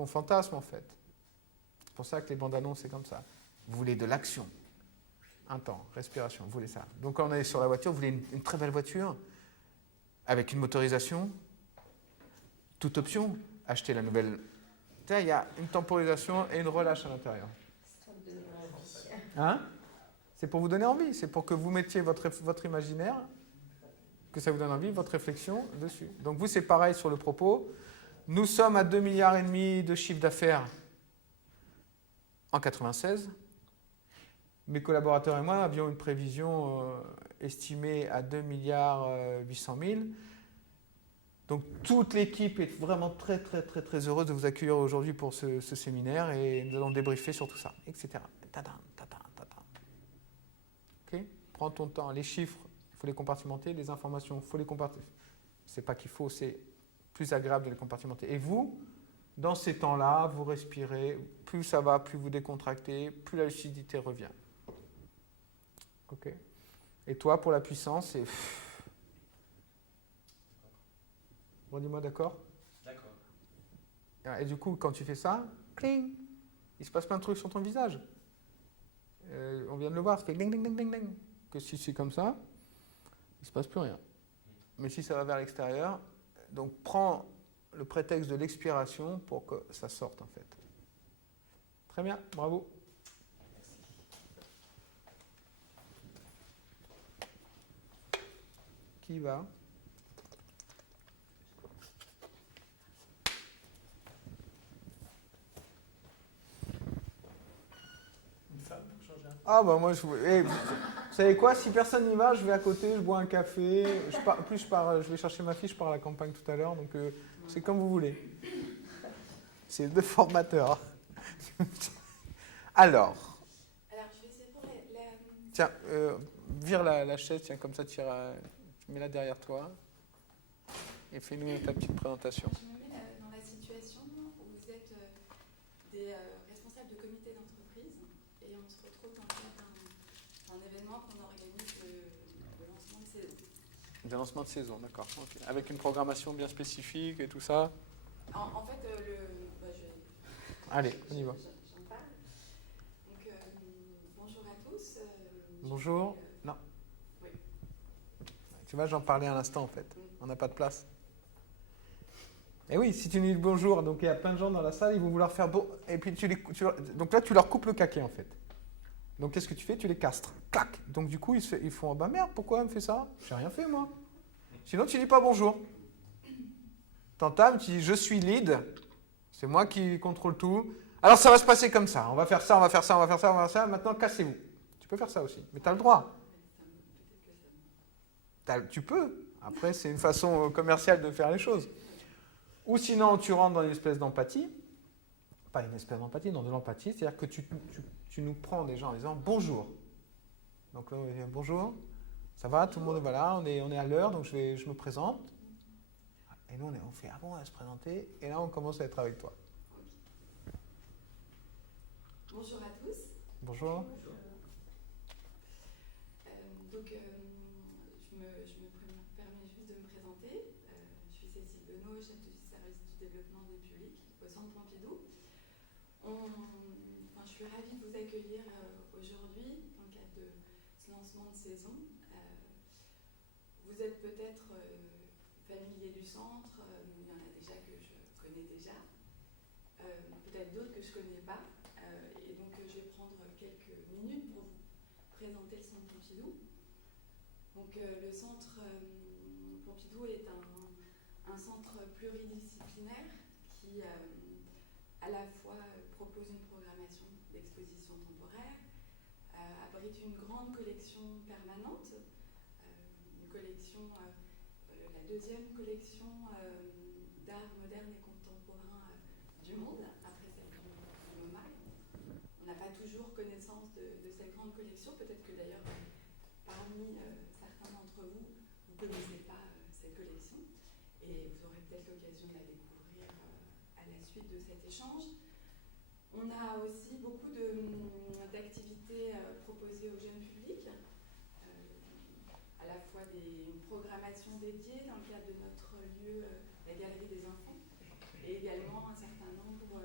qu'on fantasme en fait. C'est pour ça que les bandes annonces, c'est comme ça. Vous voulez de l'action, un temps, respiration, vous voulez ça. Donc quand on est sur la voiture, vous voulez une très belle voiture, avec une motorisation, toute option, achetez la nouvelle. Tu sais, il y a une temporisation et une relâche à l'intérieur. Hein? C'est pour vous donner envie, c'est pour que vous mettiez votre imaginaire, que ça vous donne envie, votre réflexion dessus. Donc vous, c'est pareil sur le propos. Nous sommes à 2,5 milliards de chiffre d'affaires en 96. Mes collaborateurs et moi avions une prévision estimée à 2,8 milliards. Donc toute l'équipe est vraiment très très très très heureuse de vous accueillir aujourd'hui pour ce séminaire et nous allons débriefer sur tout ça, etc. Ok? Prends ton temps. Les chiffres, il faut les compartimenter. Les informations, il faut les compartimenter. C'est pas qu'il faut, c'est plus agréable de les compartimenter. Et vous, dans ces temps-là, vous respirez. Plus ça va, plus vous décontractez, plus la lucidité revient. Ok? Et toi, pour la puissance, c'est... Redis-moi d'accord? D'accord. Et du coup, quand tu fais ça, cling, il se passe plein de trucs sur ton visage. On vient de le voir, ça fait ding, ding, ding, ding, ding. Que si c'est comme ça, il ne se passe plus rien. Mais si ça va vers l'extérieur, donc prends le prétexte de l'expiration pour que ça sorte en fait. Très bien, bravo. Qui va? Ah bah moi, vous savez quoi, si personne n'y va, je vais à côté, je bois un café, je vais chercher ma fille, je pars à la campagne tout à l'heure, donc c'est comme vous voulez. C'est deux formateurs. Alors, je vais essayer pour la... Tiens, vire la chaise, tiens, comme ça tu mets-la derrière toi, et fais-nous ta petite présentation. Je me mets dans la situation où vous êtes des responsables de comité d'entreprise, et on se retrouve dans le cadre d'un événement qu'on organise de lancement de saison. De lancement de saison, d'accord. Okay. Avec une programmation bien spécifique et tout ça. En fait, Allez, on y va. J'en parle. Donc, bonjour à tous. Bonjour. Non. Oui. Tu vois, j'en parlais à l'instant en fait. On n'a pas de place. Et oui, si tu dis bonjour, donc il y a plein de gens dans la salle, ils vont vouloir faire bon. Et puis donc là, tu leur coupes le caquet en fait. Donc qu'est-ce que tu fais? Tu les castres. Clac. Donc du coup, ils font bah merde, pourquoi elle me fait ça? J'ai rien fait moi. Sinon, tu dis pas bonjour. T'entames, tu dis je suis lead. C'est moi qui contrôle tout. Alors ça va se passer comme ça. On va faire ça, on va faire ça, on va faire ça, on va faire ça. Maintenant, cassez-vous. Tu peux faire ça aussi. Mais tu as le droit. Tu peux. Après, c'est une façon commerciale de faire les choses. Ou sinon, tu rentres dans une espèce d'empathie. Pas une espèce d'empathie, non, de l'empathie. C'est-à-dire que tu nous prends des gens en disant bonjour. Donc là, on dit bonjour. Ça va, tout le monde, voilà, on est à l'heure, donc je me présente. Et nous, on fait, ah bon, on va se présenter. Et là, on commence à être avec toi. Okay. Bonjour à tous. Bonjour. Donc, je me permets juste de me présenter. Je suis Cécile Benoît, chef du service du développement des publics au Centre Pompidou. Je suis ravie de vous accueillir aujourd'hui dans le cadre de ce lancement de saison. Vous êtes peut-être familier du centre, il y en a déjà que je connais déjà, peut-être d'autres que je ne connais pas, et donc je vais prendre quelques minutes pour vous présenter le centre Pompidou. Donc le centre Pompidou est un centre pluridisciplinaire qui à la fois propose une programmation d'exposition temporaire, abrite une grande collection permanente, une collection... la deuxième collection d'art moderne et contemporain du monde, après celle du MoMA. On n'a pas toujours connaissance de cette grande collection. Peut-être que d'ailleurs, parmi certains d'entre vous, vous ne connaissez pas cette collection. Et vous aurez peut-être l'occasion de la découvrir à la suite de cet échange. On a aussi beaucoup d'activités proposées au jeune public. À la fois une programmation dédiée dans le cadre de notre lieu, la Galerie des Enfants, et également un certain nombre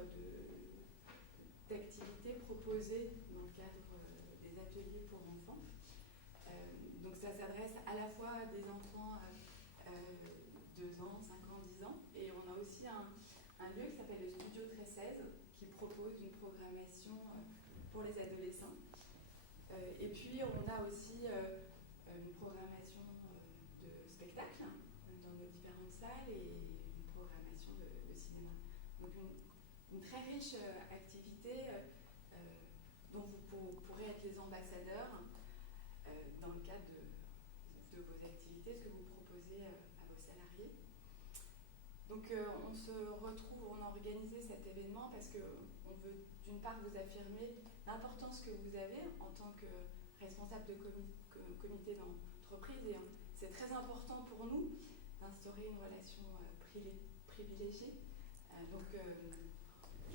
Donc ça s'adresse à la fois à des enfants 2 ans, 5 ans, 10 ans, et on a aussi un lieu qui s'appelle le Studio 1316 qui propose une programmation pour les adolescents. Et puis on a aussi une programmation de spectacles dans nos différentes salles et une programmation de cinéma. Donc une très riche activité dont vous pourrez être les ambassadeurs dans le cadre de vos activités, ce que vous proposez à vos salariés. Donc on se retrouve, on a organisé cet événement parce qu'on veut d'une part vous affirmer l'importance que vous avez en tant que responsable de comité d'entreprise, et c'est très important pour nous d'instaurer une relation privilégiée. Donc je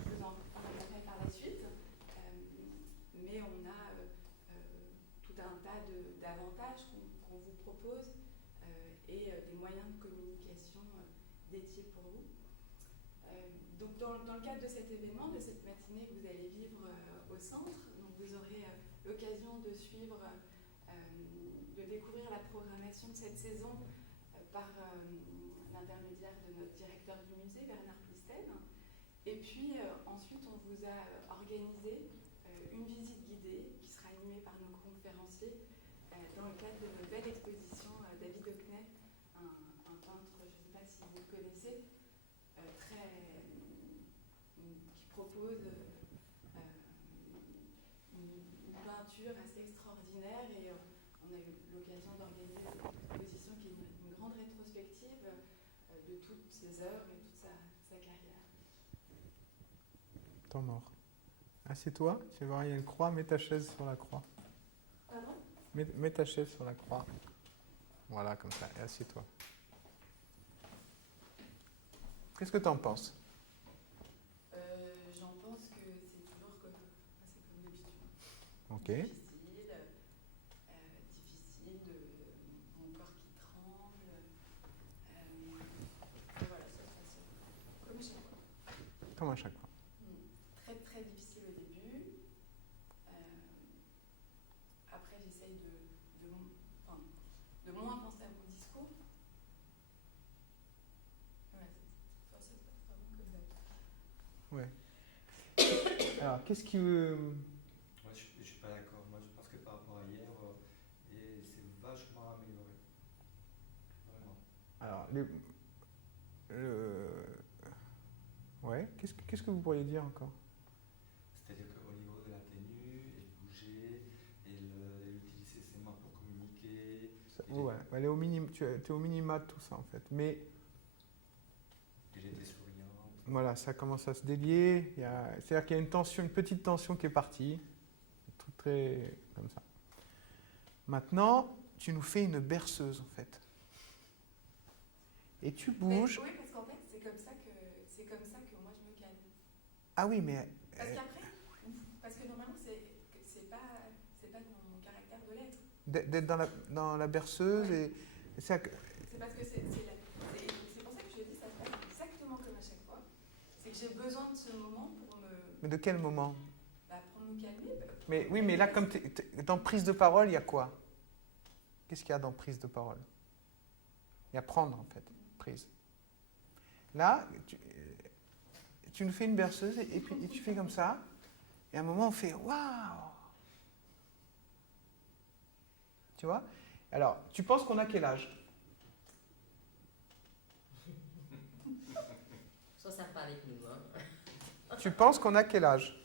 vous en parlerai par la suite, mais on a tout un tas d'avantages qu'on vous propose et des moyens de communication dédiés pour vous. Donc dans le cadre de cet événement, de cette matinée que vous allez vivre au centre, donc vous aurez l'occasion de suivre, de découvrir la programmation de cette saison par l'intermédiaire de notre directeur du musée, Bernard Plisted. Et puis ensuite, on vous a organisé une visite guidée qui sera animée par nos conférenciers dans le cadre de notre belle exposition David Hockney, un peintre, je ne sais pas si vous le connaissez, qui propose une peinture assez extraordinaire, et on a eu l'occasion d'organiser cette exposition qui est une grande rétrospective de toutes ses œuvres et toute sa carrière. Temps mort. Assieds-toi, tu vas voir, il y a une croix, mets ta chaise sur la croix. Pardon ? Mets ta chaise sur la croix. Voilà, comme ça, et assieds-toi. Qu'est-ce que tu en penses ? J'en pense que c'est toujours c'est comme d'habitude. Ok. Difficile, mon corps qui tremble. Voilà, ça se passe comme à chaque fois. Comme à chaque fois. Très très difficile au début. Après, j'essaye de moins penser à mon discours. Ouais, ça se passe vraiment comme d'hab. Ouais. Alors, qu'est-ce qui... Moi, je suis pas d'accord. Moi, je pense que par rapport à hier, c'est vachement amélioré. Vraiment. Alors, ouais, qu'est-ce que vous pourriez dire encore ? C'est-à-dire qu'au niveau de la tenue, elle bougeait, elle utilisait ses mains pour communiquer. Ouais, elle est tu es au minima de tout ça en fait. Mais Elle était souriante. voilà, ça commence à se délier. C'est-à-dire qu'il y a une tension, une petite tension qui est partie. Tout très comme ça. Maintenant, tu nous fais une berceuse en fait. Et tu bouges. Oui, parce qu'en fait, c'est comme ça que moi je me calme. Ah oui, mais... Parce qu'après, parce que normalement, c'est pas dans mon caractère de l'être. D'être dans la berceuse Ouais. et ça... C'est parce que c'est pour ça que je dis ça se passe exactement comme à chaque fois. C'est que j'ai besoin de ce moment pour Mais de quel moment ? pour me calmer. Mais oui, mais là, comme dans prise de parole, il y a quoi ? Qu'est-ce qu'il y a dans prise de parole ? Il y a prendre, en fait, prise. Là, tu nous fais une berceuse et puis tu fais comme ça, et à un moment, on fait « Waouh !» Tu vois ? Alors, tu penses qu'on a quel âge ? Soit ça parle avec nous, hein. Tu penses qu'on a quel âge ?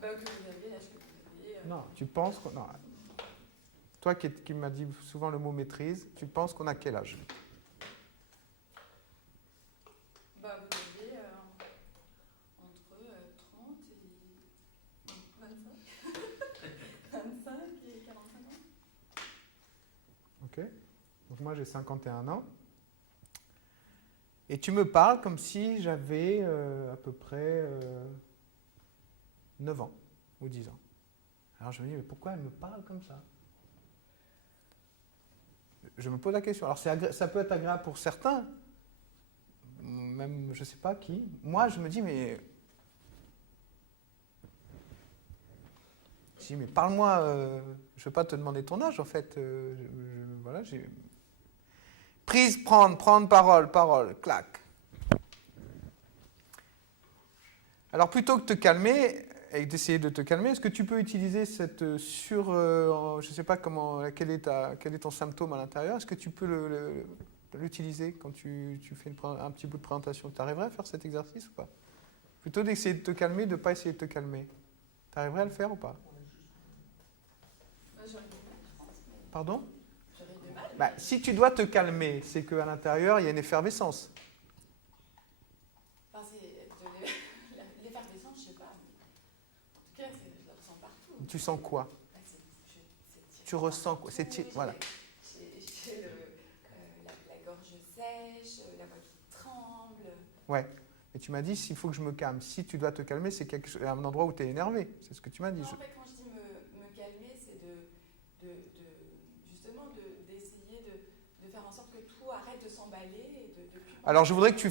Que vous avez l'âge que vous avez. Non, tu penses qu'on... Non. Toi qui m'as dit souvent le mot maîtrise, tu penses qu'on a quel âge ? Vous avez entre 30 et 25. 25 et 45 ans. Ok. Donc moi j'ai 51 ans. Et tu me parles comme si j'avais à peu près 9 ans ou 10 ans. Alors je me dis, mais pourquoi elle me parle comme ça ? Je me pose la question. Alors ça peut être agréable pour certains, même je ne sais pas qui. Moi je me dis, mais dis, mais parle-moi, je ne vais pas te demander ton âge en fait. Voilà, j'ai... Prise, prendre, parole, clac. Alors plutôt que de te calmer et d'essayer de te calmer, est-ce que tu peux utiliser cette je ne sais pas quel est ton symptôme à l'intérieur, est-ce que tu peux l'utiliser quand tu fais un petit bout de présentation? Tu arriverais à faire cet exercice ou pas? Plutôt d'essayer de te calmer, de ne pas essayer de te calmer. Tu arriverais à le faire ou pas? Moi, j'aurais du mal, je pense. Mais Pardon? j'aurais du mal. Bah, si tu dois te calmer, c'est qu'à l'intérieur, il y a une effervescence. Enfin, l'effervescence, je sais pas. Mais en tout cas, je la ressens partout. Tu sens quoi? Bah, c'est Tu ressens quoi? Voilà. J'ai la gorge sèche, la voix qui tremble. Ouais. Et tu m'as dit, s'il faut que je me calme. Si tu dois te calmer, c'est un endroit où tu es énervé. C'est ce que tu m'as dit. Non, en fait, quand je dis me calmer, c'est justement d'essayer de faire en sorte que tout arrête de s'emballer. Alors, je voudrais que tu